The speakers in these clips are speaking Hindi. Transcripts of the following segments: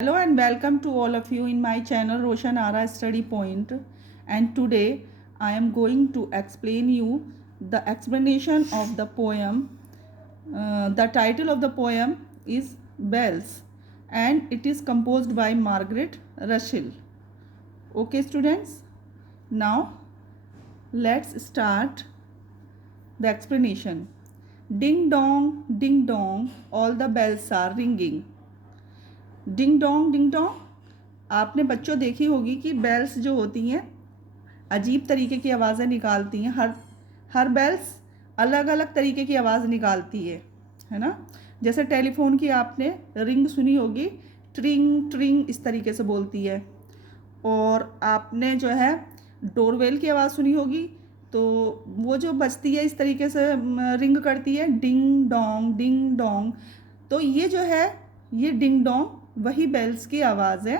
Hello and welcome to all of you in my channel Roshan Ara Study Point, and today I am going to explain you the explanation of the poem. The title of the poem is Bells and it is composed by Margaret Russell. Okay students, now let's start the explanation. Ding dong, all the bells are ringing. Ding dong आपने बच्चों देखी होगी कि बेल्स जो होती हैं अजीब तरीके की आवाज़ें निकालती हैं। हर बेल्स अलग अलग तरीके की आवाज़ निकालती है ना। जैसे टेलीफोन की आपने रिंग सुनी होगी, ट्रिंग ट्रिंग इस तरीके से बोलती है। और आपने जो है डोरबेल की आवाज़ सुनी होगी, तो वो जो बजती है इस तरीके से रिंग करती है, डिंग डोंग। तो ये जो है ये डिंग डोंग वही बेल्स की आवाज़ है।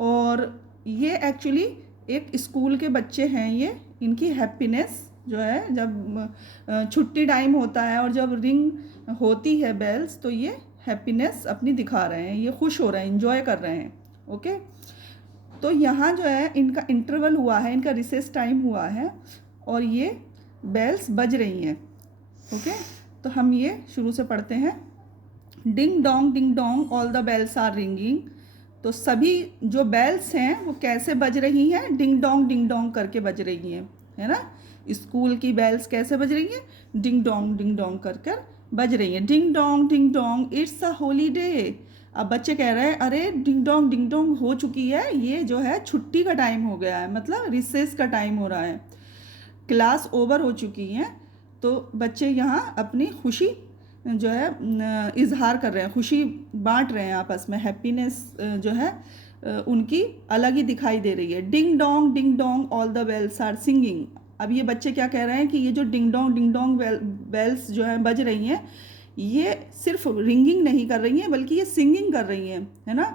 और ये एक्चुअली एक स्कूल के बच्चे हैं, ये इनकी हैप्पीनेस जो है जब छुट्टी टाइम होता है और जब रिंग होती है बेल्स, तो ये हैप्पीनेस अपनी दिखा रहे हैं, ये खुश हो रहे हैं, इन्जॉय कर रहे हैं। ओके, तो यहाँ जो है इनका इंटरवल हुआ है, इनका रिसेस टाइम हुआ है और ये बेल्स बज रही हैं। ओके, तो हम ये शुरू से पढ़ते हैं। Ding dong all the bells are ringing. तो सभी जो बेल्स हैं वो कैसे बज रही हैं? डिंग डोंग करके बज रही हैं, है ना। स्कूल की बेल्स कैसे बज रही हैं? डिंग डोंग कर बज रही हैं। Ding Dong it's a holiday. अब बच्चे कह रहे हैं अरे डिंग डोंग हो चुकी है, ये जो है छुट्टी का टाइम हो गया है, मतलब रिसेस का टाइम हो रहा है, क्लास ओवर हो चुकी हैं। तो बच्चे यहाँ अपनी खुशी जो है इजहार कर रहे हैं, खुशी बांट रहे हैं आपस में। हैप्पीनेस जो है उनकी अलग ही दिखाई दे रही है। Ding dong all the bells are singing. अब ये बच्चे क्या कह रहे हैं कि ये जो डिंग डोंग बेल्स जो है बज रही हैं, ये सिर्फ रिंगिंग नहीं कर रही हैं बल्कि ये सिंगिंग कर रही हैं, है ना।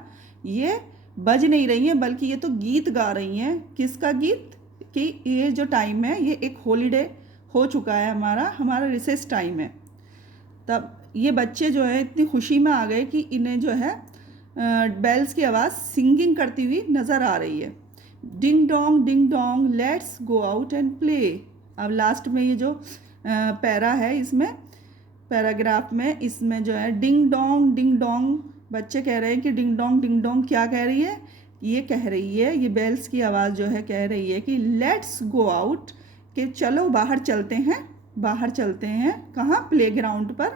ये बज नहीं रही हैं बल्कि ये तो गीत गा रही हैं। किसका गीत? कि ये जो टाइम है ये एक हॉलीडे हो चुका है, हमारा रिसेस टाइम है। तब ये बच्चे जो है इतनी खुशी में आ गए कि इन्हें जो है बेल्स की आवाज़ सिंगिंग करती हुई नज़र आ रही है। Ding Dong let's go out and play. अब लास्ट में ये जो पैरा है, इसमें पैराग्राफ में इसमें जो है डिंग डोंग बच्चे कह रहे हैं कि डिंग डोंग क्या कह रही है? ये कह रही है, ये बेल्स की आवाज़ जो है कह रही है कि लेट्स गो आउट, कि चलो बाहर चलते हैं। कहाँ? प्लेग्राउंड पर।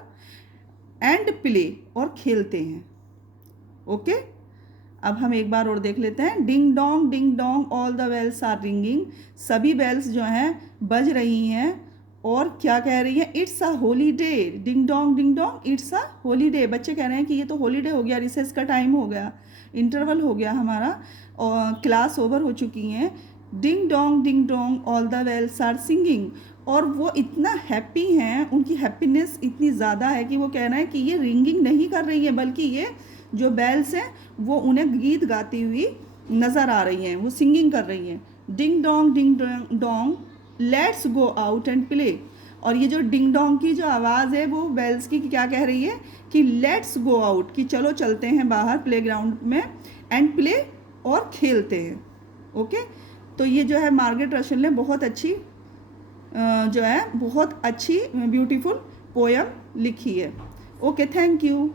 एंड प्ले, और खेलते हैं। ओके, अब हम एक बार और देख लेते हैं। Ding dong all the bells are ringing. सभी बेल्स जो हैं बज रही हैं और क्या कह रही है? It's a holiday. Ding dong it's a holiday. बच्चे कह रहे हैं कि ये तो हॉलीडे हो गया, रिसेस का टाइम हो गया, इंटरवल हो गया हमारा और क्लास ओवर हो चुकी हैं। Ding dong all the bells are singing. और वो इतना हैप्पी हैं, उनकी हैप्पीनेस इतनी ज़्यादा है कि वो कह रहे हैं कि ये रिंगिंग नहीं कर रही है बल्कि ये जो बेल्स हैं वो उन्हें गीत गाती हुई नज़र आ रही हैं, वो सिंगिंग कर रही हैं। Ding Dong let's go out and play. और ये जो डिंग डोंग की जो आवाज़ है वो बेल्स की क्या कह रही है कि लेट्स गो आउट, कि चलो चलते हैं बाहर प्लेग्राउंड में, एंड प्ले, और खेलते हैं। ओके, तो ये जो है मार्गरेट रशल ने बहुत अच्छी ब्यूटीफुल पोयम लिखी है। Okay, thank you.